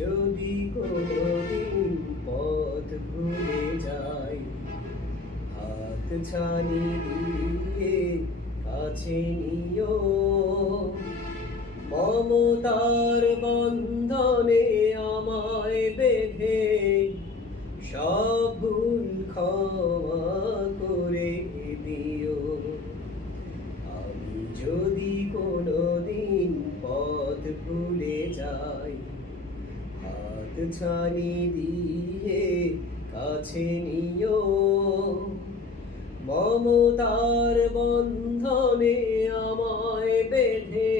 যদি কোনোদিন পথ ভুলে যাই, হাত ছানি দিয়ে কাছে নিও, মমতার বন্ধনে আমায় বেঁধে সব ভুল ক্ষমা করে দিও। আমি যদি কোনোদিন পথ ভুলে যাই, হাত ছানি দিয়ে কাছে নিও, মমতার বন্ধনে আমায় বেঁধে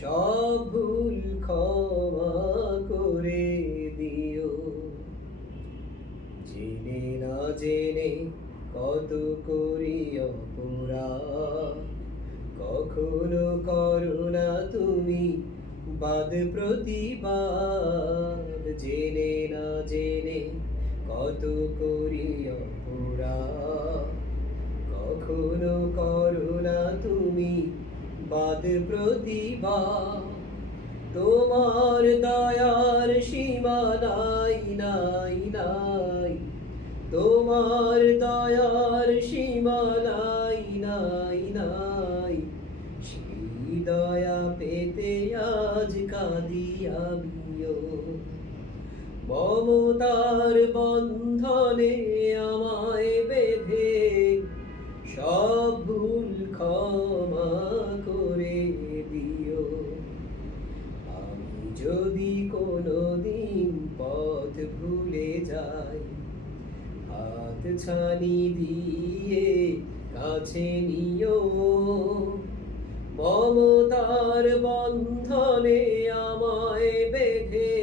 সব ভুল ক্ষমা করে দিও। জেনে না জেনে কত করি অপরাধ, কখনো করো না তুমি বাদ প্রতিবাদ। জেনে না জেনে কত করি অপরাধ, কখনো করো না তুমি বাদ প্রতিবাদ। তোমার দয়ার সীমা নাই নাই নাই, তোমার দয়ার সীমা নাই নাই নাই। সেই দয়া পেতে আজ কাঁদি আমিও, মমতার বন্ধনে আমায় বেঁধে সব ভুল ক্ষমা করে দিও। আমি যদি কোনোদিন পথ ভুলে যাই, হাত ছানি দিয়ে কাছে নিও, মমতার বন্ধনে আমায় বেঁধে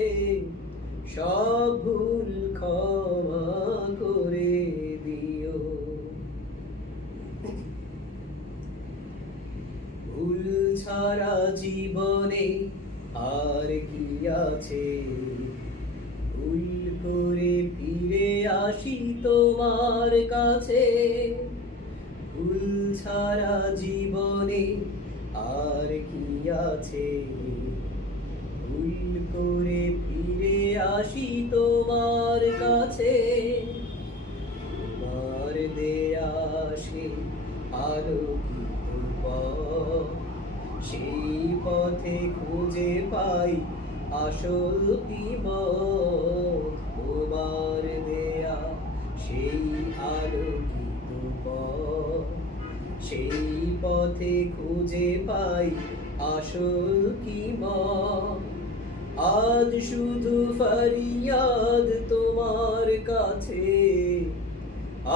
সব ভুল ক্ষমা করে দিও। ভুল ছাড়া জীবনে আর কি আছে, ভুল করে ফিরে আসি তোমার কাছে। ভুল ছাড়া জীবনে আর কি আছে, ভুল করে ফিরে আসি তোমার কাছে। তোমার দেয়া সে আলোকিত পথ, সেই পথে খুঁজে পাই আসল ঈমান। তোমার দেয়া সেই আলোকিত পথ, সেই পথে খুঁজে পাই আসল ঈমান। আজ শুধু ফরিয়াদ তোমার কাছে,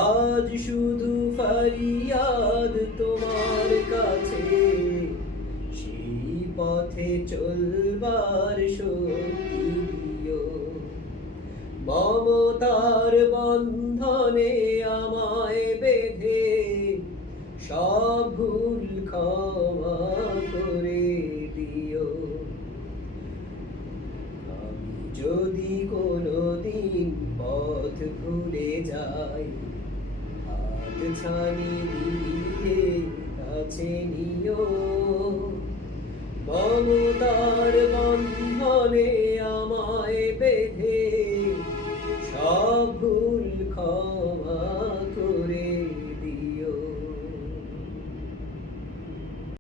আজ শুধু ফরিয়াদ তোমার কাছে। সেই পথে চলবার শক্তি দিও, মমতার বন্ধনে আমায় বেঁধে সব ভুল ক্ষমা করে দিও। আমি যদি কোনোদিন পথ ভুলে যাই, হাত ছানি দিয়ে কাছে নিও, মমতার বন্ধনে